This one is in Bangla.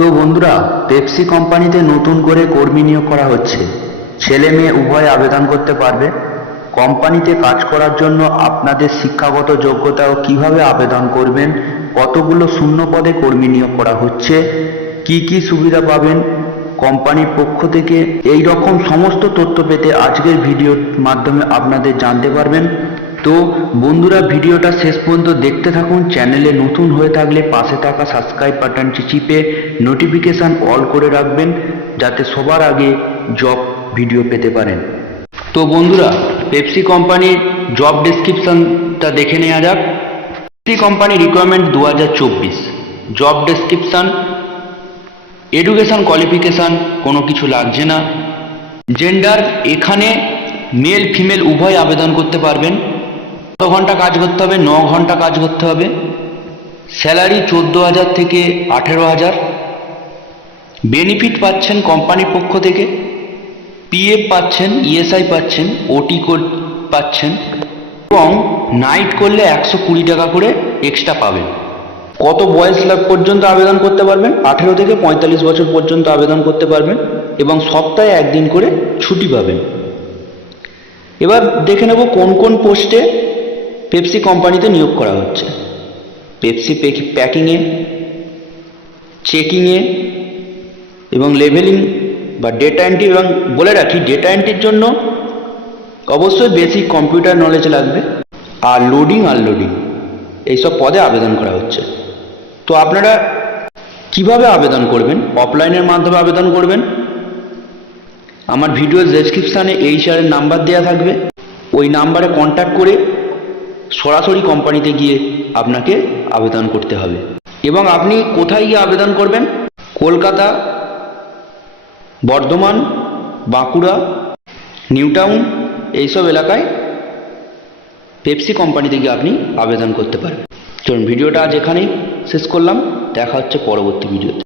তো বন্ধুরা, পেপসি কোম্পানিতে নতুন করে কর্মী নিয়োগ করা হচ্ছে। ছেলে মেয়ে উভয় আবেদন করতে পারবে। কোম্পানিতে কাজ করার জন্য আপনাদের শিক্ষাগত যোগ্যতা ও কিভাবে আবেদন করবেন, কতগুলো শূন্য পদে কর্মী নিয়োগ করা হচ্ছে, কি কি সুবিধা পাবেন কোম্পানির পক্ষ থেকে, এই রকম সমস্ত তথ্য পেতে আজকের ভিডিওর মাধ্যমে আপনাদের জানতে পারবেন। তো বন্ধুরা, ভিডিওটা শেষ পর্যন্ত দেখতে থাকুন। চ্যানেলে নতুন হয়ে থাকলে পাশে থাকা সাবস্ক্রাইব বাটনটি চিপে নোটিফিকেশান অল করে রাখবেন, যাতে সবার আগে জব ভিডিও পেতে পারেন। তো বন্ধুরা, পেপসি কোম্পানির জব ডেসক্রিপশনটা দেখে নেওয়া যাক। Pepsi company requirement 2024 job description. Education qualification কোনো কিছু লাগছে না। জেন্ডার এখানে মেল ফিমেল উভয় আবেদন করতে পারবেন। কত ঘন্টা কাজ করতে হবে? 9 ঘন্টা কাজ করতে হবে। স্যালারি 14,000 থেকে 18,000। বেনিফিট পাচ্ছেন কোম্পানির পক্ষ থেকে, পিএফ পাচ্ছেন, ইএসআই পাচ্ছেন, ওটি কোড পাচ্ছেন এবং নাইট করলে 120 টাকা করে এক্সট্রা পাবেন। কত বয়স পর্যন্ত আবেদন করতে পারবেন? 18 থেকে 45 বছর পর্যন্ত আবেদন করতে পারবেন এবং সপ্তাহে একদিন করে ছুটি পাবেন। এবার দেখে নেব কোন কোন পোস্টে পেপসি কোম্পানিতে নিয়োগ করা হচ্ছে। পেপসি প্যাকিংয়ে, চেকিংয়ে এবং লেভেলিং বা ডেটা এন্ট্রি। এবং বলে রাখি, ডেটা এন্ট্রির জন্য অবশ্যই বেসিক কম্পিউটার নলেজ লাগবে। আর লোডিং আনলোডিং এইসব পদে আবেদন করা হচ্ছে। তো আপনারা কিভাবে আবেদন করবেন? অফলাইনের মাধ্যমে আবেদন করবেন। আমার ভিডিওর ডেসক্রিপশানে এইচআরের নাম্বার দেওয়া থাকবে, ওই নাম্বারে কন্ট্যাক্ট করে সরাসরি কোম্পানিতে গিয়ে আপনাকে আবেদন করতে হবে। এবং আপনি কোথায় গিয়ে আবেদন করবেন? কলকাতা, বর্ধমান, বাঁকুড়া, নিউ টাউন এইসব এলাকায় পেপসি কোম্পানিতে গিয়ে আপনি আবেদন করতে পারবেন। চলুন, ভিডিওটা আজ এখানেই শেষ করলাম। দেখা হচ্ছে পরবর্তী ভিডিওতে।